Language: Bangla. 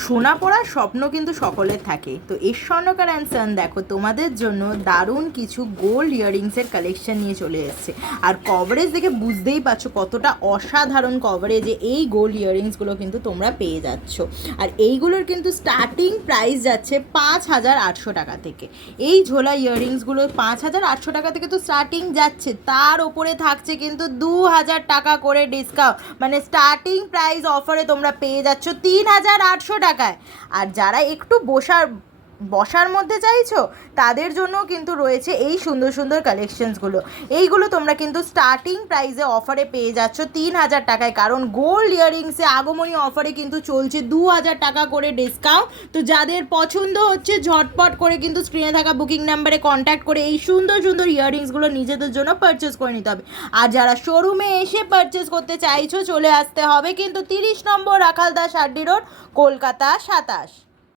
সোনা পড়ার স্বপ্ন কিন্তু সকলের থাকে। তো এর স্বর্ণকার অ্যান্ড সন দেখো তোমাদের জন্য দারুণ কিছু গোল্ড ইয়াররিংসের কালেকশন নিয়ে চলে এসেছে। আর কভারেজ দেখে বুঝতেই পারছো কতটা অসাধারণ কভারেজে এই গোল্ড ইয়াররিংসগুলো কিন্তু তোমরা পেয়ে যাচ্ছ। আর এইগুলোর কিন্তু স্টার্টিং প্রাইস যাচ্ছে 5,800 টাকা থেকে। এই ঝোলা ইয়াররিংসগুলো 5,800 টাকা থেকে তো স্টার্টিং যাচ্ছে, তার ওপরে থাকছে কিন্তু 2,000 টাকা করে ডিসকাউন্ট, মানে স্টার্টিং প্রাইস অফারে তোমরা পেয়ে যাচ্ছ 3,800 টাকায়। আর যারা একটু বসার মধ্যে চাইছো তাদের জন্য কিন্তু রয়েছে এই সুন্দর সুন্দর কালেকশনসগুলো। এইগুলো তোমরা কিন্তু স্টার্টিং প্রাইসে অফারে পেয়ে যাচ্ছ 3,000 টাকায়, কারণ গোল্ড ইয়াররিংসে আগমনী অফারে কিন্তু চলছে 2,000 টাকা করে ডিসকাউন্ট। তো যাদের পছন্দ হচ্ছে ঝটপট করে কিন্তু স্ক্রিনে থাকা বুকিং নাম্বারে কন্ট্যাক্ট করে এই সুন্দর সুন্দর ইয়াররিংসগুলো নিজেদের জন্য পারচেস করে নিতে হবে। আর যারা শোরুমে এসে পারচেস করতে চাইছো চলে আসতে হবে কিন্তু 30 নম্বর রাখালদাস আড্ডি রোড, কলকাতা 27।